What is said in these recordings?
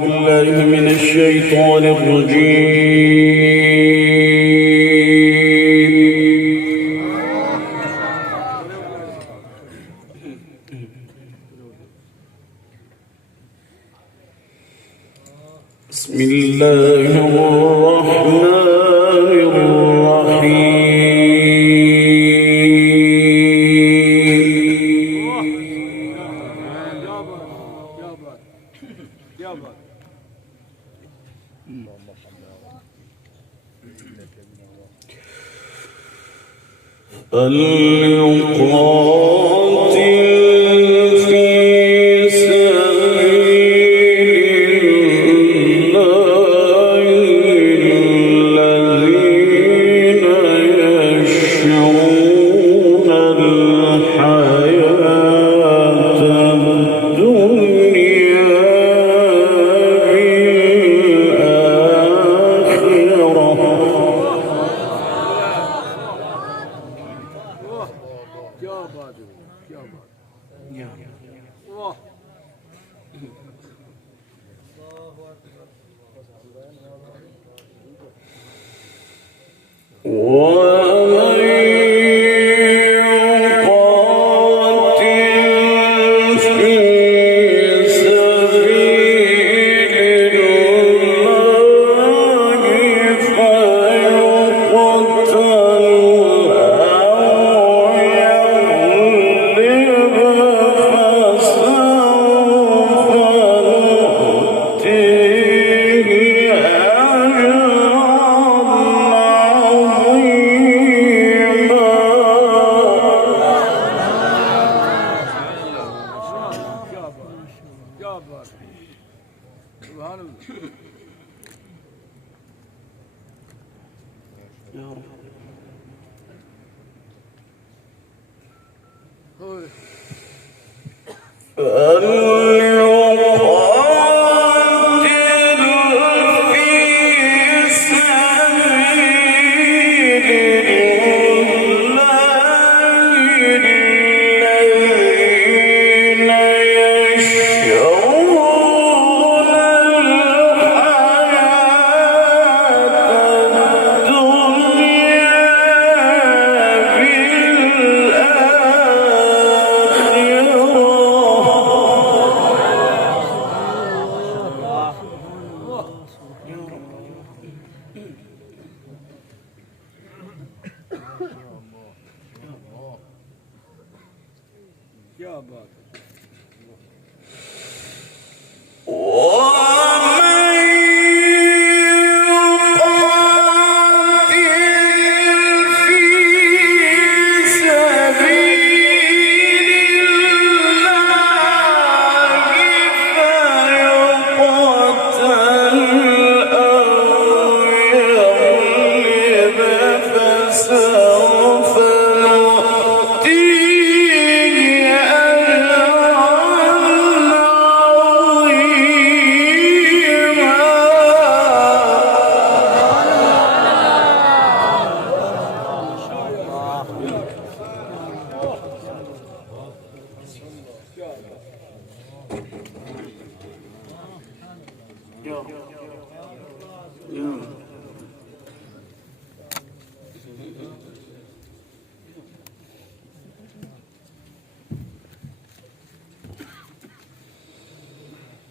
بالله من الشيطان الرجيم. بسم الله الرحمن الرحيم.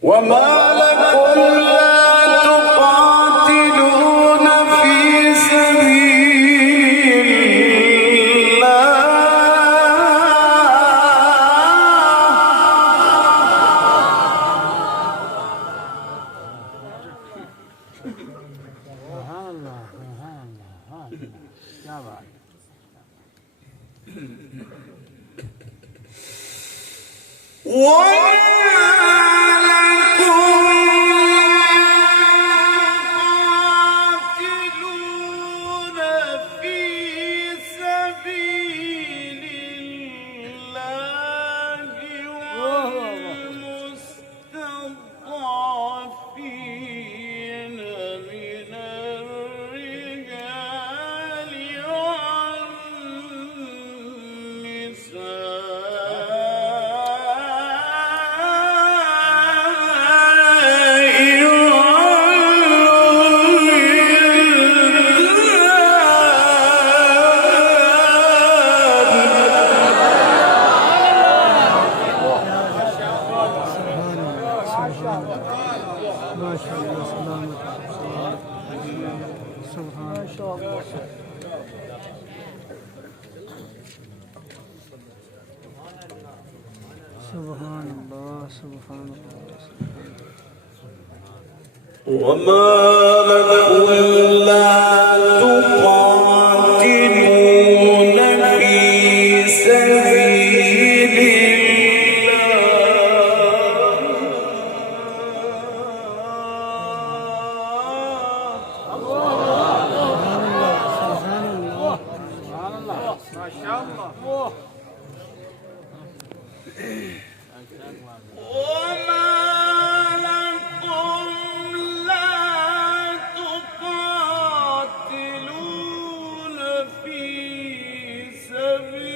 وما لكم لا تقاتلون في سبيل الله ما شاء الله سلامة سبحان ما شاء الله سبحان الله سبحان الله وما لكم لا تقاتلون في سبيل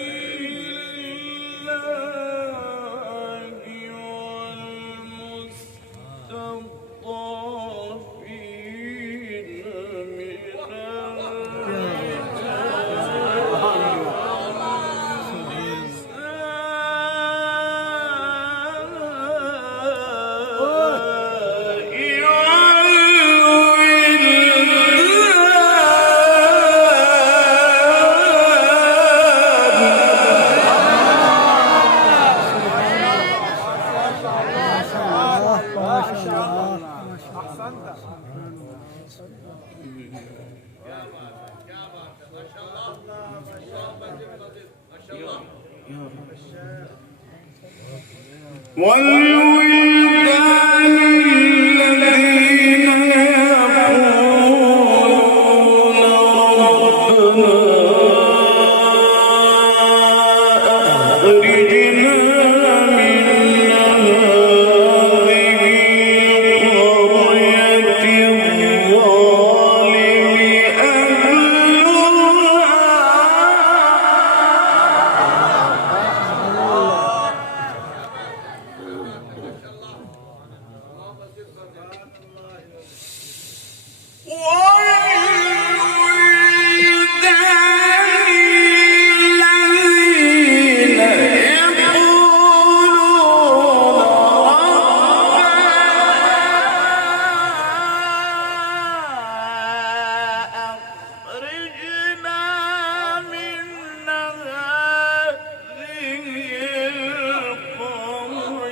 والولدان الذين يقولون ربنا أخرجنا من هذه القرية الظالم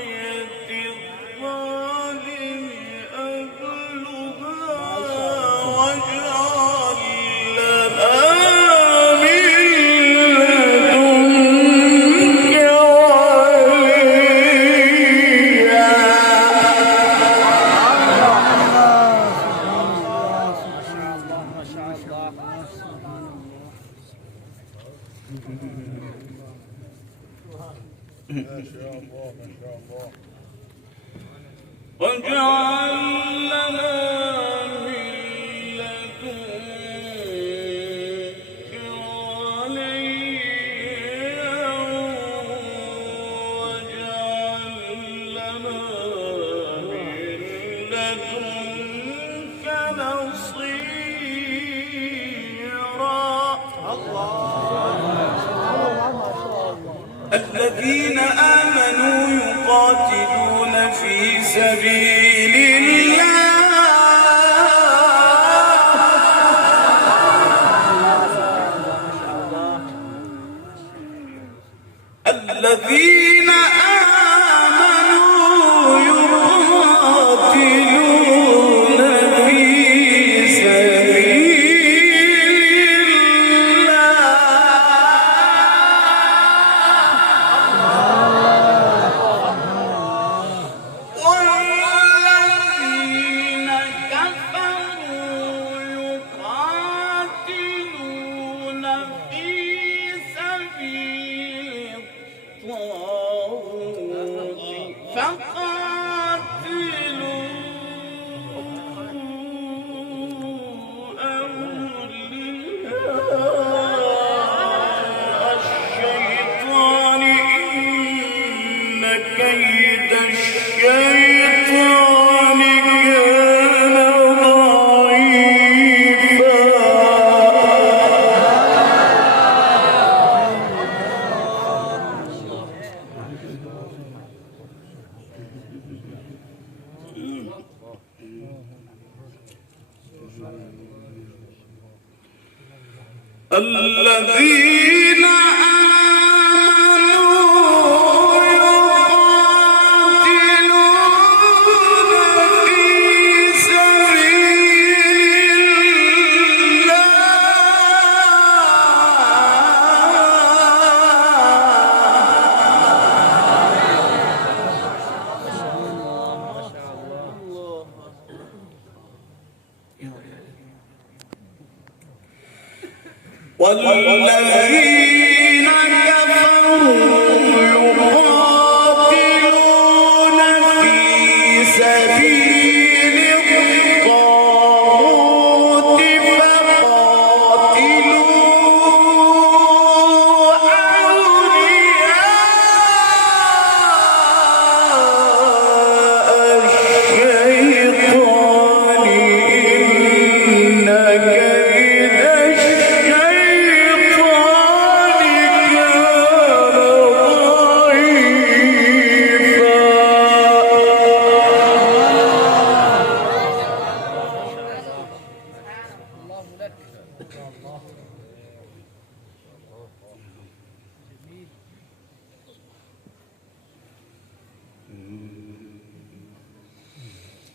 واجعل لنا من لدنك وليا واجعل لنا من لدنك نصيرا. الذين آمنوا يقاتلون في سبيل الله. الذين آمنوا يقاتلون في سبيل الله. والذين الذين آمنوا يقاتلون في سبيل والذين كفروا يقاتلون في سبيل الطاغوت فقاتلوا أولياء الشيطان إن كيد الشيطان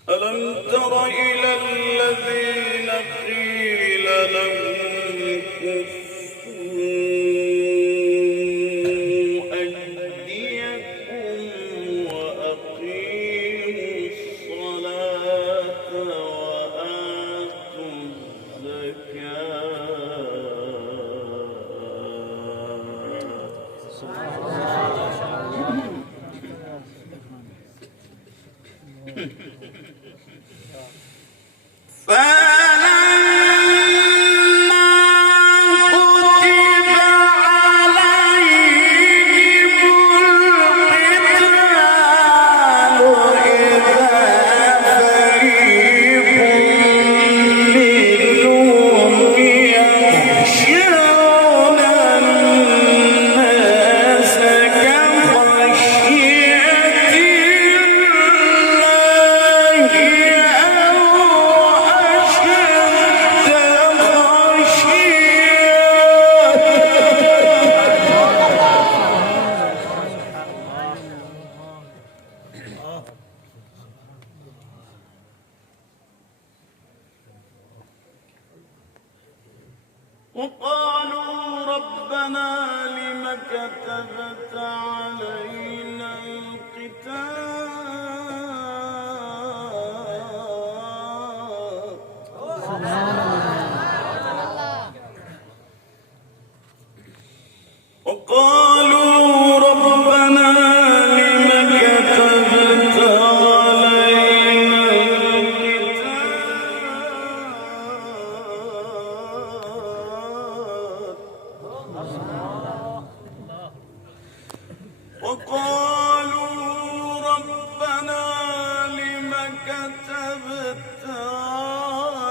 ألم تر إلى الذين قيل لهم كفوا أيديكم وأقيموا الصلاة وآتوا الزكاة فلما كتب عليهم القتال إذا فريق منهم يخشون الناس كخشية الله وقالوا ربنا لم كتبت علينا القتال وقالوا ربنا لم كتبت علينا القتال وقالوا ربنا لم كتبت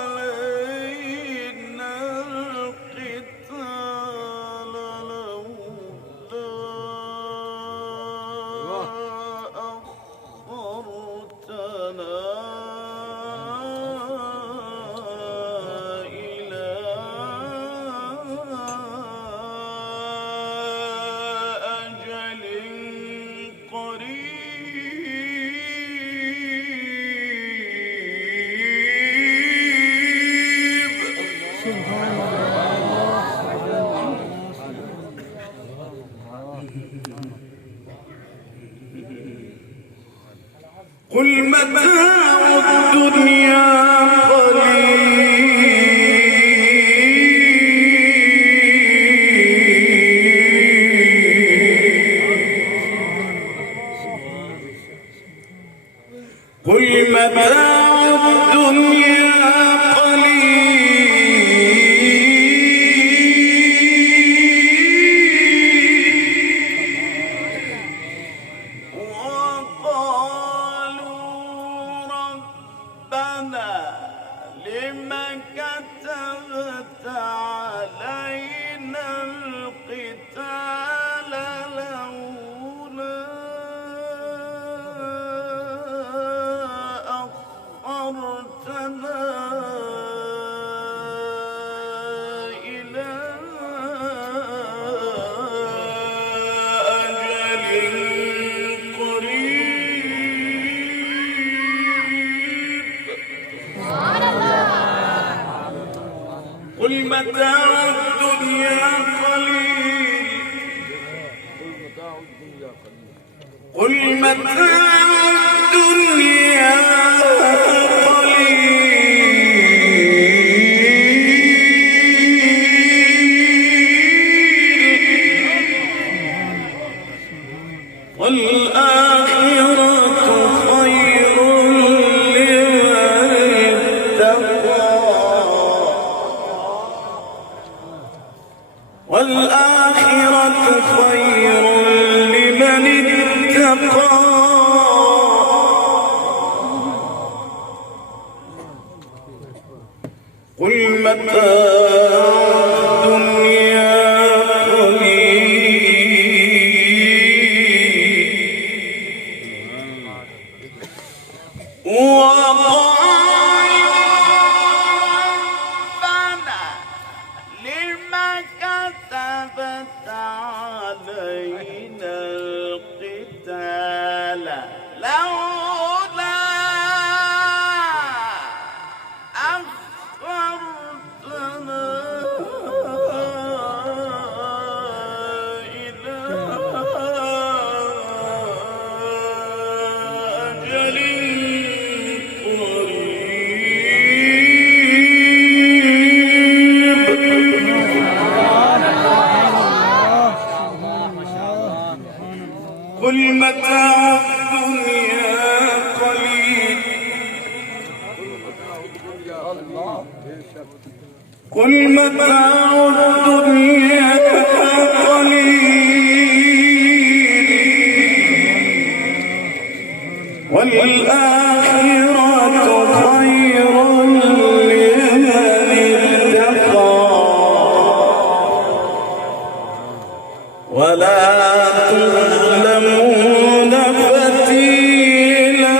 علينا القتال لولا أخرتنا إلى أجل قريب قل متاع الدنيا قل متاع الدنيا قليل وقالوا ربنا لم كتبت علينا القتال لولا أخرتنا إلى قل متاع الدنيا قليل قل متاع الدنيا والآخرة خير لمن اتقى والآخرة خير لمن اتقى قل متاع الدنيا قل متاع الدنيا قليل قل متاع الدنيا قليل والآخرة خير لمن اتقى ولا تظلمون فتيلا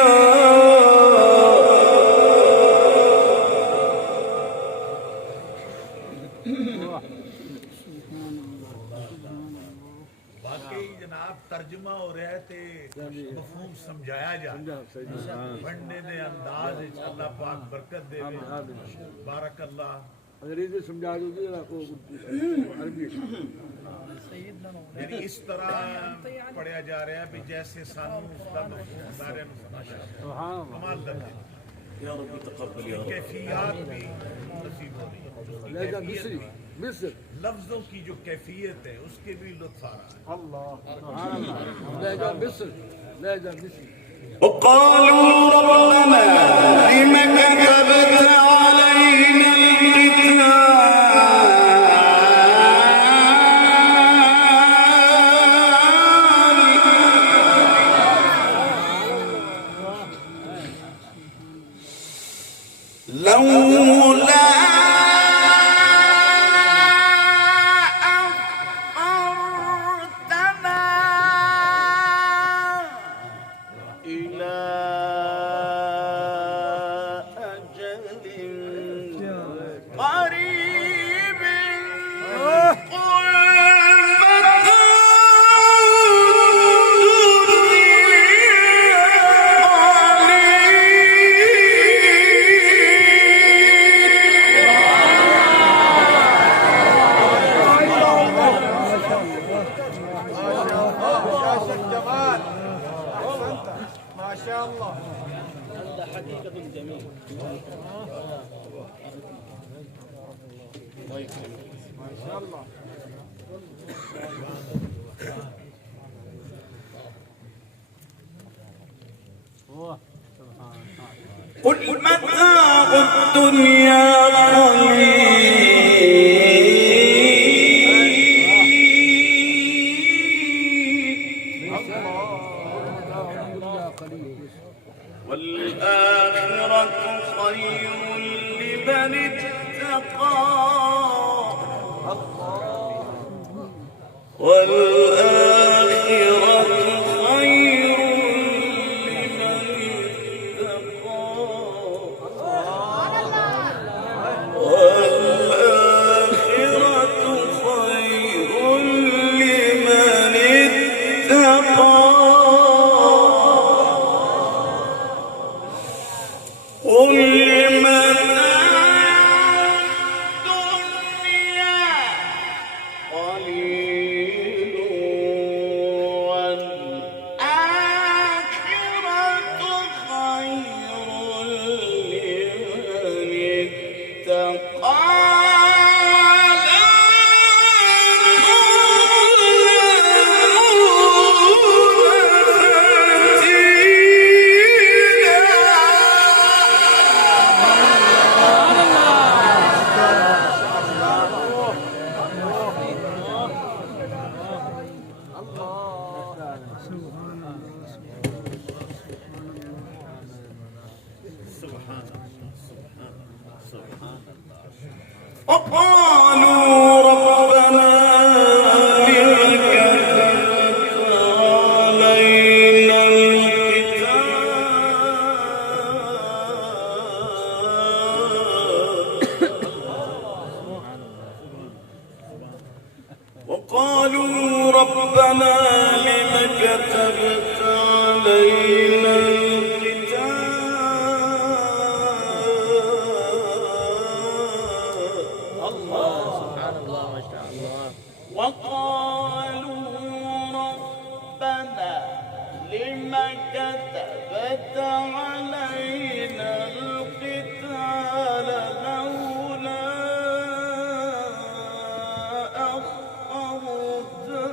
बाकी जनाब तर्जुमा हो रहा है ते मफहूम समझाया जा पढ़ने दे अंदाज अल्लाह पाक बरकत दे बारक अल्लाह अंग्रेजी समझा दोगे आपको अरबी यानी इस तरह पढ़ा जा रहा है भी जैसे सानू उसका मफहूम सारे कमाल दर्जे يا رب تقبل يا रब कैफियत भी नसीब हो रही है लहजा मिस्री मिस्र लफ्जों की जो कैफियत है उसके भी लुत्फ आ रहा है अल्लाह लहजा मिस्र लहजा मिस्री وقالوا ربنا لم كتبت علينا القتال لولا أخرتنا إلى أجل قريب قل متاع ما شاء الله ما شاء الله قل متاع الدنيا قليل والآخرة خير لمن اتقى والآخرة خير لمن اتقى والآخرة خير لمن اتقى قل متاع الدنيا وقالوا ربنا لم كتبت علينا وقالوا ربنا لم كتبت علينا وقالوا ربنا لم كتبت علينا القتال لولا أخرتنا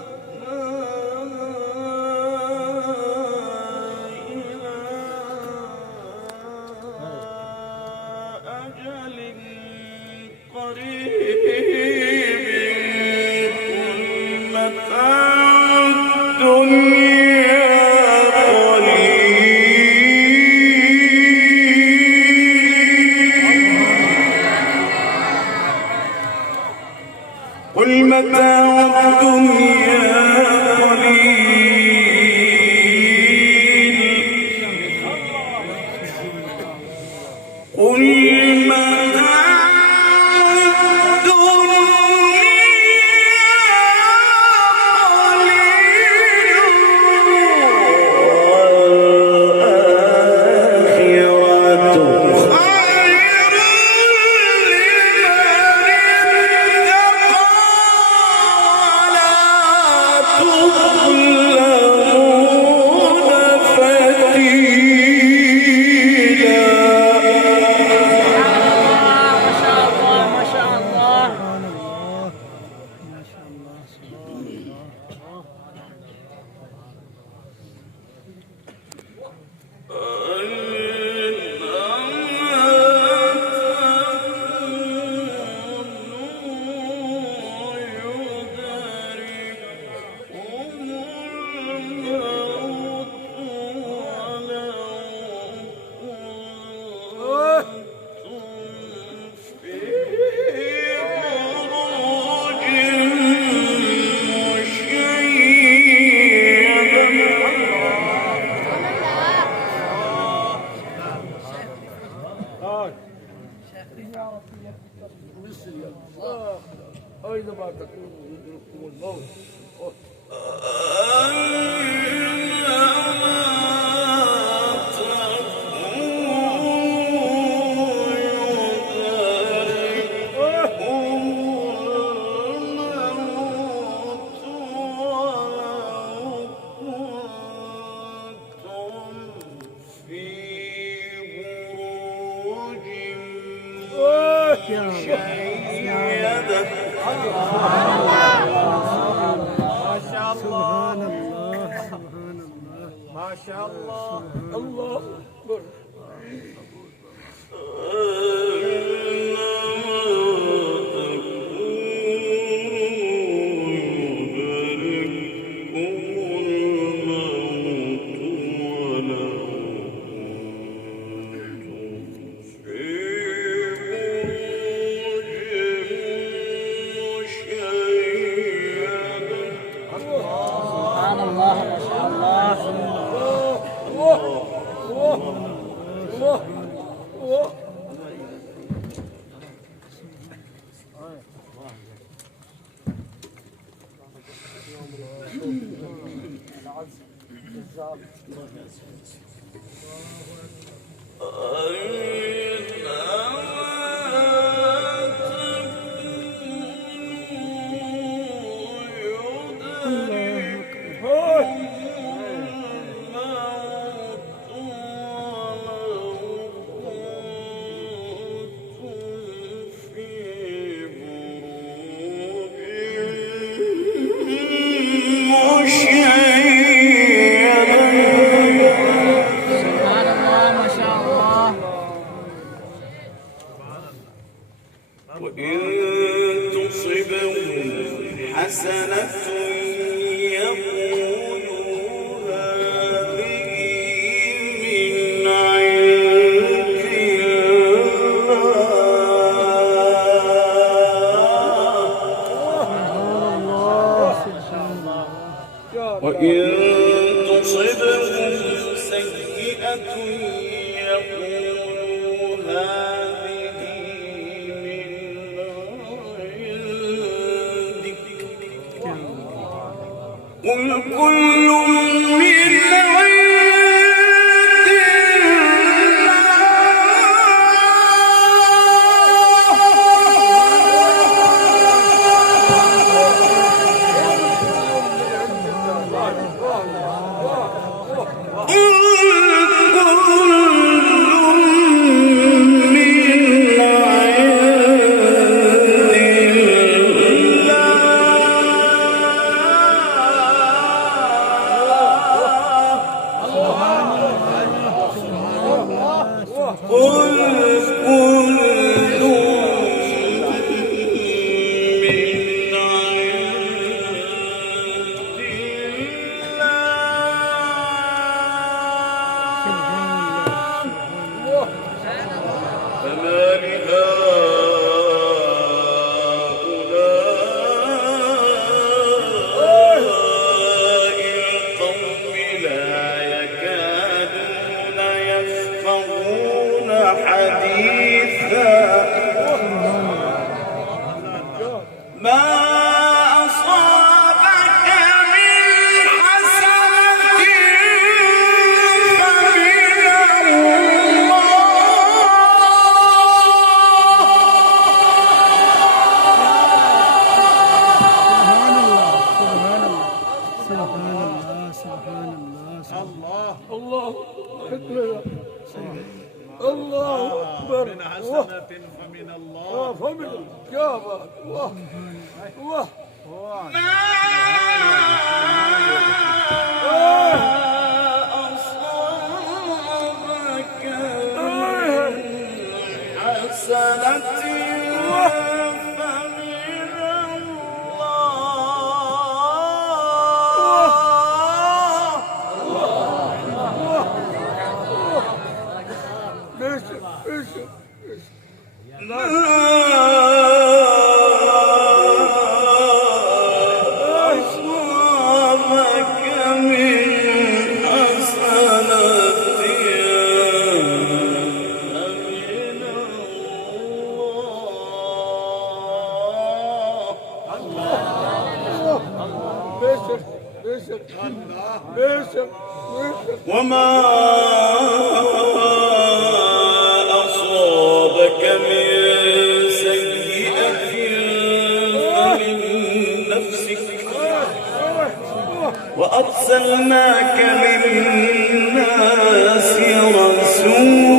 إلى أجل قريب قل متاع الدنيا قليل قل متاع أينما تكونوا يدرككم الموت ما شاء الله الله أكبر هذه من عند قل كل من عند من حسنة فمن الله فمن الكعبة الله الله أصابك حسنة وما أصابك من سيئة فمن نفسك وأرسلناك للناس رسولا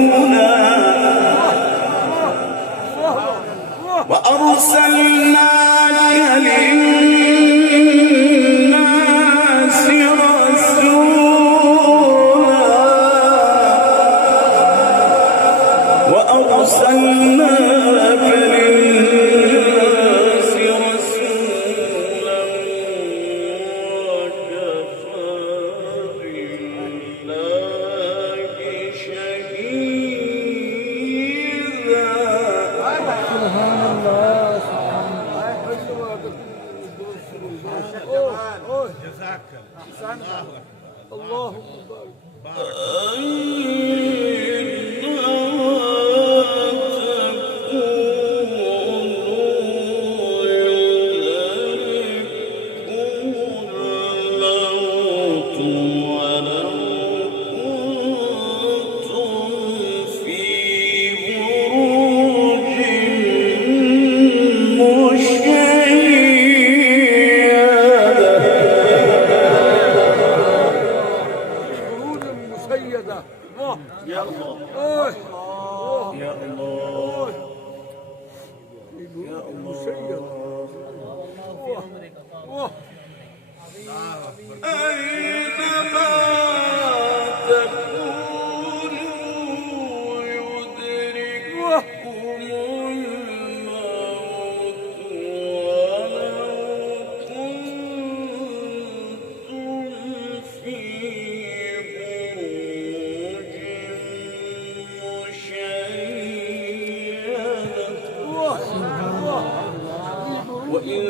وإن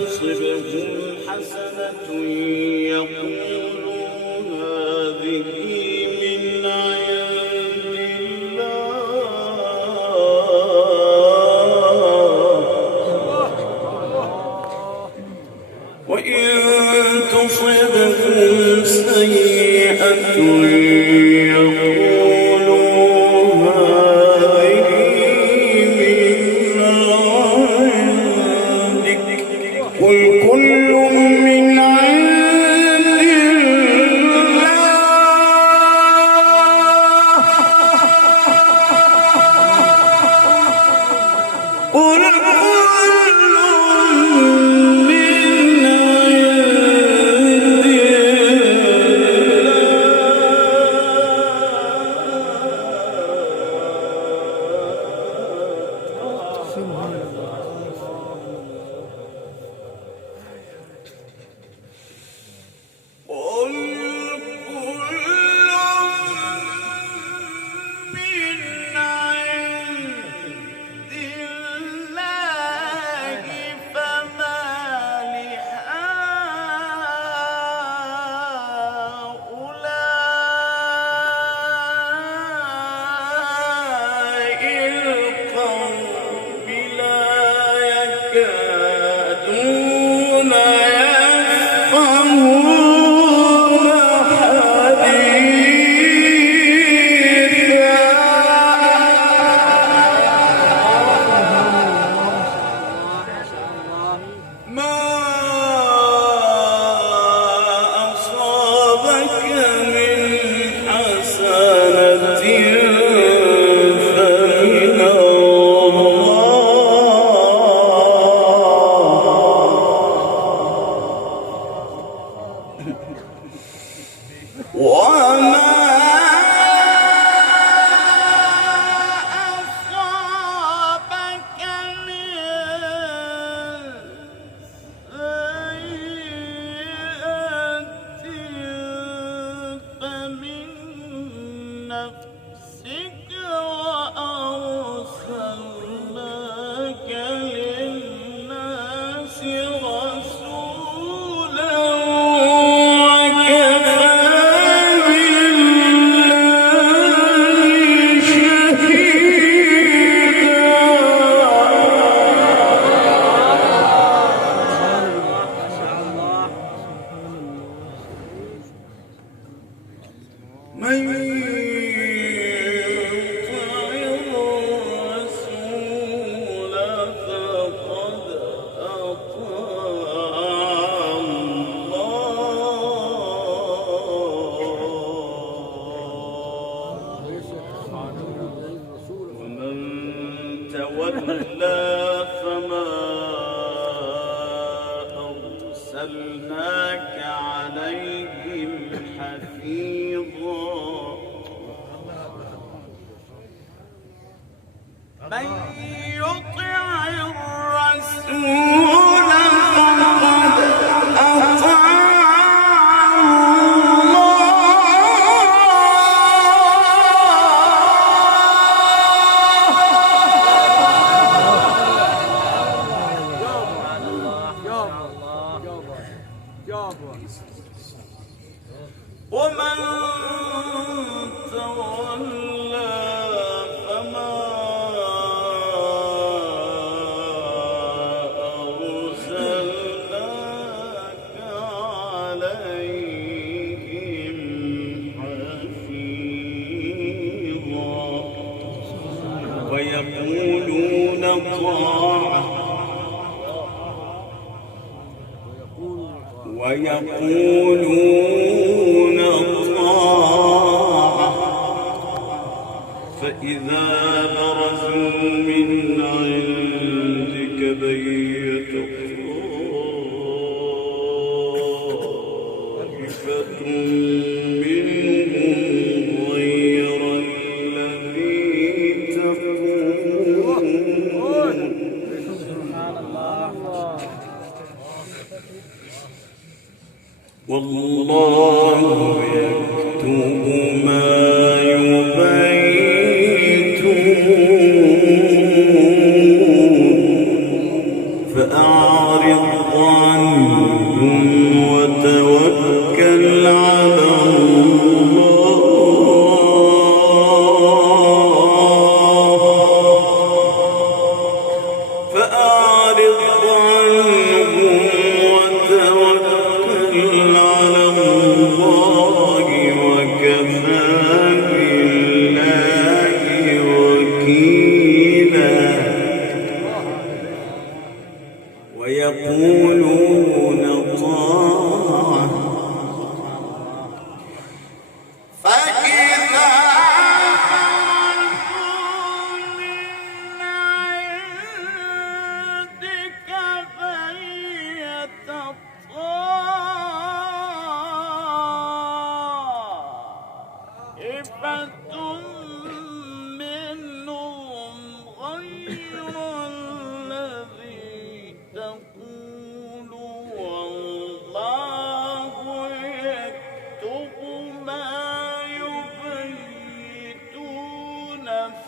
تصبهم حسنة يقولوا هذه من عند الله وإن ويقولون طاعة فإذا برزوا من عندك بيت طائفة منهم غير الذي تقول والله يكتب ما يبيتون فأعرض عنهم وتوكل على الله فأعرض عنهم وتوكل على الله وكفى بالله وكيلا ويقولون طاعة فإذا برزوا من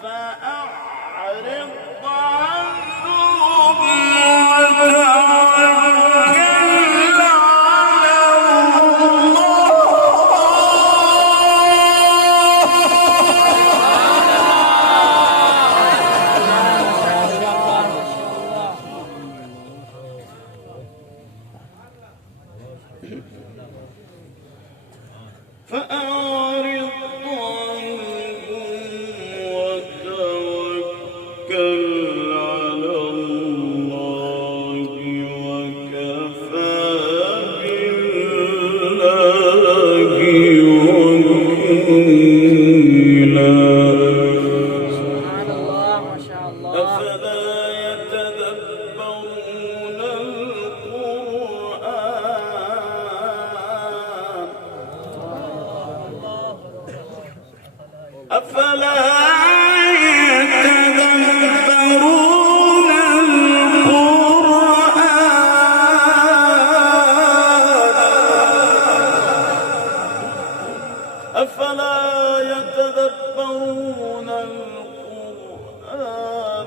فأعرض عنهم وتوكل على فأعرض عنهم وتوكل على الله وكفى بالله وكيلا. سبحان الله ما شاء الله. أفلا يتدبرون القرآن أفلا يتدبرون القرآن أفلا يتدبرون القرآن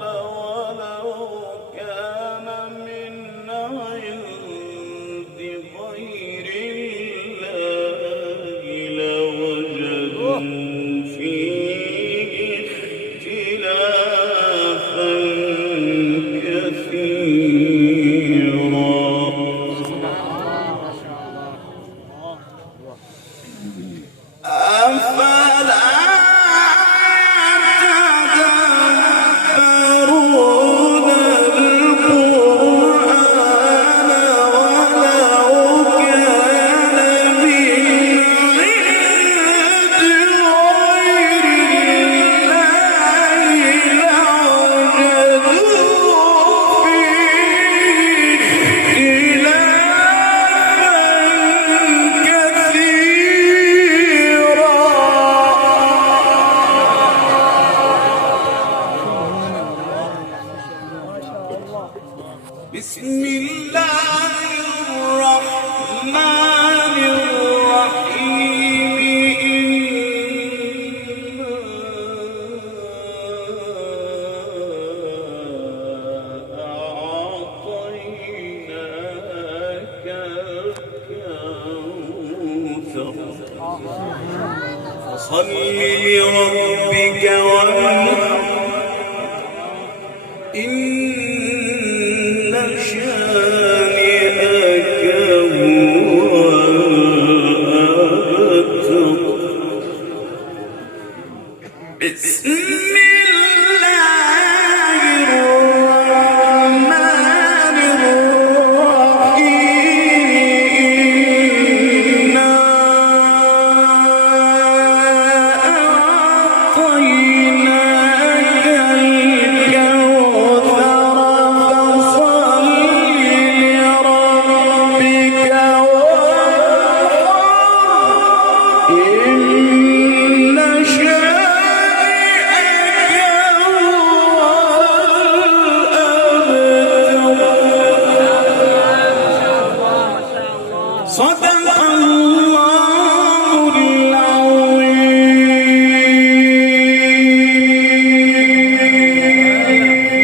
ولو كان من عند غير الله لوجدوا فيه اختلافا كثيرا. أفلا يتدبرون القرآن ولو كان من عند غير الله لوجدوا فيه اختلافا كثيرا. بسم الله الرحمن الرحيم. أعطيناك الكوثر فصل لربك وانحر